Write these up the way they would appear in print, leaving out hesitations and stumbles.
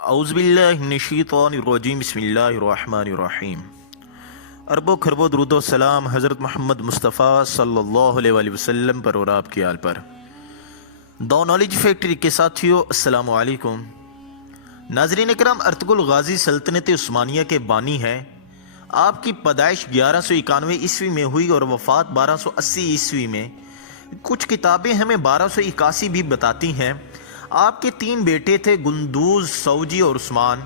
اعوذ باللہ من الشیطان الرجیم بسم اللہ الرحمن الرحیم۔ اربوں خربوں درود و سلام حضرت محمد مصطفیٰ صلی اللہ علیہ وآلہ وسلم پر اور آپ کی آل پر۔ دا نالج فیکٹری کے ساتھیوں السلام علیکم۔ ناظرین اکرام، ارطغرل غازی سلطنت عثمانیہ کے بانی ہیں۔ آپ کی پیدائش 1191 عیسوی میں ہوئی اور وفات 1280 عیسوی میں۔ کچھ کتابیں ہمیں 1281 بھی بتاتی ہیں۔ آپ کے 3 بیٹے تھے، گندوز، سوجی اور عثمان،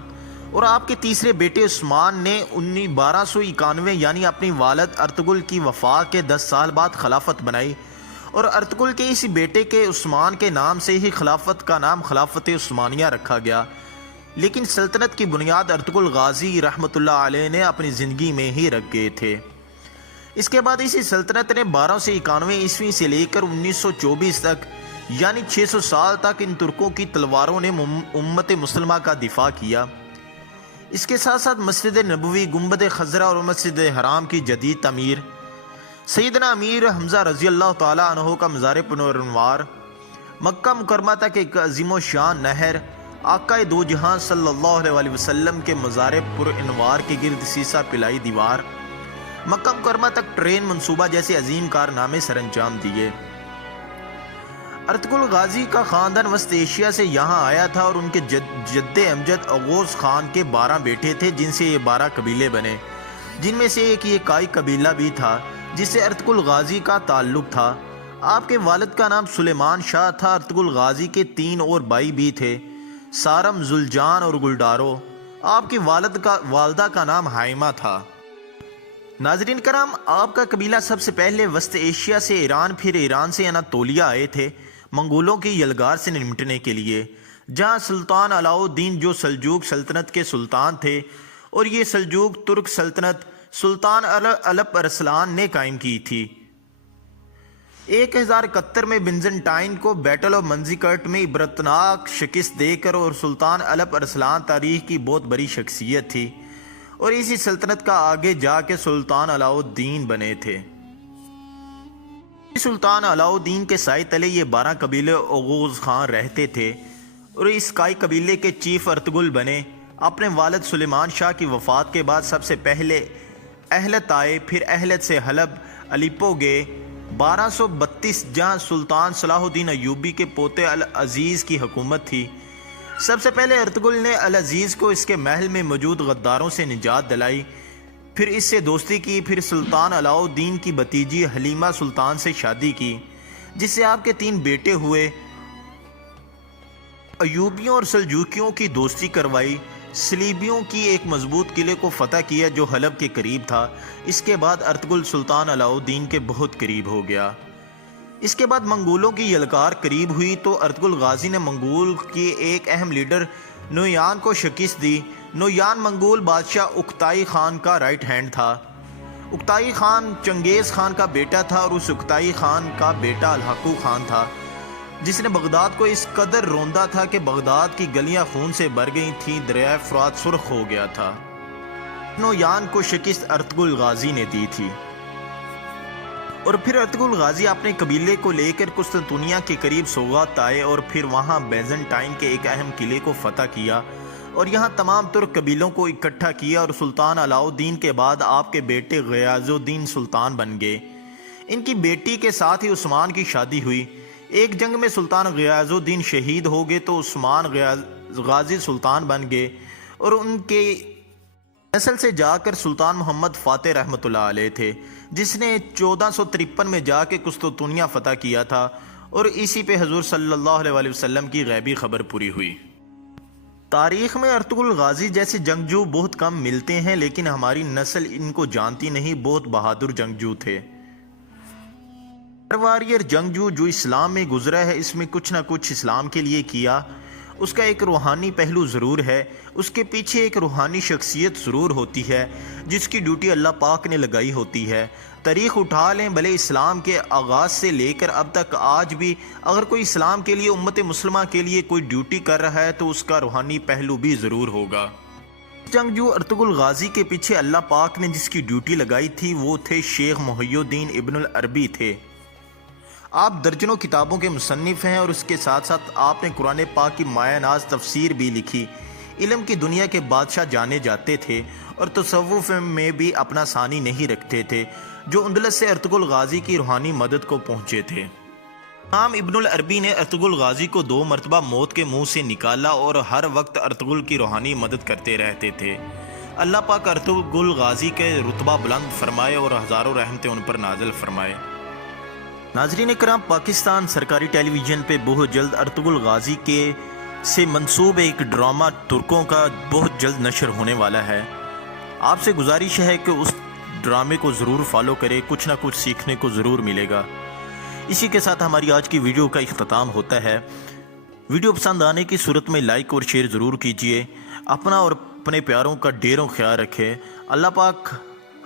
اور آپ کے تیسرے بیٹے عثمان نے 1291 یعنی اپنی والد ارطغرل کی وفات کے 10 سال بعد خلافت بنائی، اور ارطغرل کے اسی بیٹے کے عثمان کے نام سے ہی خلافت کا نام خلافت عثمانیہ رکھا گیا۔ لیکن سلطنت کی بنیاد ارطغرل غازی رحمۃ اللہ علیہ نے اپنی زندگی میں ہی رکھ گئے تھے۔ اس کے بعد اسی سلطنت نے 1291 عیسوی سے لے کر 1924 تک یعنی 600 سال تک ان ترکوں کی تلواروں نے امت مسلمہ کا دفاع کیا۔ اس کے ساتھ ساتھ مسجد نبوی، گنبد خضرا اور مسجد حرام کی جدید تعمیر، سیدنا امیر حمزہ رضی اللہ تعالیٰ عنہ کا مزار پرانوار، مکہ مکرمہ تک ایک عظیم و شان نہر، آقا دو جہاں صلی اللہ علیہ وآلہ وسلم کے مزار پرانوار کے گرد سیسہ پلائی دیوار، مکہ مکرمہ تک ٹرین منصوبہ جیسے عظیم کارنامے سر انجام دیے۔ ارطغرل غازی کا خاندان وسط ایشیا سے یہاں آیا تھا اور ان کے جد امجد اوغوز خان کے 12 بیٹے تھے، جن سے یہ 12 قبیلے بنے، جن میں سے ایک یہ کائی قبیلہ بھی تھا جس سے ارطغرل غازی کا تعلق تھا۔ آپ کے والد کا نام سلیمان شاہ تھا۔ ارطغرل غازی کے 3 اور بھائی بھی تھے، سارم، زلجان اور گلڈارو۔ آپ کی والدہ کا نام حائمہ تھا۔ ناظرین کرام، آپ کا قبیلہ سب سے پہلے وسط ایشیا سے ایران، پھر ایران سے اناطولیہ آئے تھے منگولوں کی یلغار سے نمٹنے کے لیے، جہاں سلطان علاؤ الدین جو سلجوق سلطنت کے سلطان تھے، اور یہ سلجوق ترک سلطنت سلطان الپ ارسلان نے قائم کی تھی۔ 1071 میں بنزنٹائن کو بیٹل آف منزیکرٹ میں عبرتناک شکست دے کر، اور سلطان الپ ارسلان تاریخ کی بہت بڑی شخصیت تھی اور اسی سلطنت کا آگے جا کے سلطان علاؤ الدین بنے تھے۔ سلطان علاؤ الدین کے سائے تلے یہ 12 قبیلے اوغوز خان رہتے تھے، اور اس کائی قبیلے کے چیف ارطغرل بنے۔ اپنے والد سلیمان شاہ کی وفات کے بعد سب سے پہلے اہلت آئے، پھر اہلت سے حلب، الیپو گئے 1232، جہاں سلطان صلاح الدین ایوبی کے پوتے العزیز کی حکومت تھی۔ سب سے پہلے ارطغرل نے العزیز کو اس کے محل میں موجود غداروں سے نجات دلائی، پھر اس سے دوستی کی، پھر سلطان علاؤ الدین کی بھتیجی حلیمہ سلطان سے شادی کی، جس سے آپ کے 3 بیٹے ہوئے۔ ایوبیوں اور سلجوکیوں کی دوستی کروائی، صلیبیوں کی ایک مضبوط قلعے کو فتح کیا جو حلب کے قریب تھا۔ اس کے بعد ارطغرل سلطان علاؤ الدین کے بہت قریب ہو گیا۔ اس کے بعد منگولوں کی یلغار قریب ہوئی تو ارطغرل غازی نے منگول کے ایک اہم لیڈر نویان کو شکست دی۔ نویان منگول بادشاہ اکتائی خان کا رائٹ ہینڈ تھا۔ اکتائی خان چنگیز خان کا بیٹا تھا، اور اس اکتائی خان کا بیٹا الحقو خان تھا جس نے بغداد کو اس قدر روندا تھا کہ بغداد کی گلیاں خون سے بھر گئی تھیں، دریائے فرات سرخ ہو گیا تھا۔ نویان کو شکست ارطغرل غازی نے دی تھی، اور پھر ارطغرل غازی اپنے قبیلے کو لے کر قسطنطنیہ کے قریب سوغات آئے، اور پھر وہاں بیزنٹائن کے ایک اہم قلعے کو فتح کیا، اور یہاں تمام ترک قبیلوں کو اکٹھا کیا، اور سلطان علاؤ الدین کے بعد آپ کے بیٹے غیاث الدین سلطان بن گئے۔ ان کی بیٹی کے ساتھ ہی عثمان کی شادی ہوئی۔ ایک جنگ میں سلطان غیاث الدین شہید ہو گئے تو عثمان غازی سلطان بن گئے، اور ان کے نسل سے جا کر سلطان محمد فاتح رحمۃ اللہ علیہ تھے، جس نے 1453 میں جا کے قسطنطنیہ فتح کیا تھا، اور اسی پہ حضور صلی اللہ علیہ وآلہ وسلم کی غیبی خبر پوری ہوئی۔ تاریخ میں ارطغرل غازی جیسے جنگجو بہت کم ملتے ہیں، لیکن ہماری نسل ان کو جانتی نہیں۔ بہت بہادر جنگجو تھے۔ ہر واریر جنگجو جو اسلام میں گزرا ہے، اس میں کچھ نہ کچھ اسلام کے لیے کیا۔ اس کا ایک روحانی پہلو ضرور ہے، اس کے پیچھے ایک روحانی شخصیت ضرور ہوتی ہے جس کی ڈیوٹی اللہ پاک نے لگائی ہوتی ہے۔ تاریخ اٹھا لیں، بھلے اسلام کے آغاز سے لے کر اب تک، آج بھی اگر کوئی اسلام کے لیے، امت مسلمہ کے لیے کوئی ڈیوٹی کر رہا ہے تو اس کا روحانی پہلو بھی ضرور ہوگا۔ جنگجو ارطغرل غازی کے پیچھے اللہ پاک نے جس کی ڈیوٹی لگائی تھی وہ تھے شیخ محی الدین ابن العربی تھے۔ آپ درجنوں کتابوں کے مصنف ہیں، اور اس کے ساتھ ساتھ آپ نے قرآن پاک کی مایہ ناز تفسیر بھی لکھی۔ علم کی دنیا کے بادشاہ جانے جاتے تھے اور تصوف میں بھی اپنا ثانی نہیں رکھتے تھے، جو اندلس سے ارطغرل غازی کی روحانی مدد کو پہنچے تھے۔ امام ابن العربی نے ارطغرل غازی کو 2 مرتبہ موت کے منہ سے نکالا اور ہر وقت ارطغرل کی روحانی مدد کرتے رہتے تھے۔ اللہ پاک ارطغرل غازی کے رتبہ بلند فرمائے اور ہزاروں رحمتیں ان پر نازل فرمائے۔ ناظرین کرام، پاکستان سرکاری ٹیلی ویژن پہ بہت جلد ارطغرل غازی سے منسوب ایک ڈرامہ ترکوں کا بہت جلد نشر ہونے والا ہے۔ آپ سے گزارش ہے کہ اس ڈرامے کو ضرور فالو کرے، کچھ نہ کچھ سیکھنے کو ضرور ملے گا۔ اسی کے ساتھ ہماری آج کی ویڈیو کا اختتام ہوتا ہے۔ ویڈیو پسند آنے کی صورت میں لائک اور شیئر ضرور کیجئے۔ اپنا اور اپنے پیاروں کا ڈھیروں خیال رکھے۔ اللہ پاک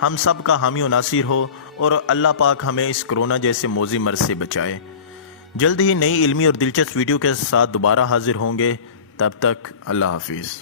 ہم سب کا حامی و ناصر ہو اور اللہ پاک ہمیں اس کرونا جیسے موذی مرض سے بچائے۔ جلد ہی نئی علمی اور دلچسپ ویڈیو کے ساتھ دوبارہ حاضر ہوں گے۔ تب تک اللہ حافظ۔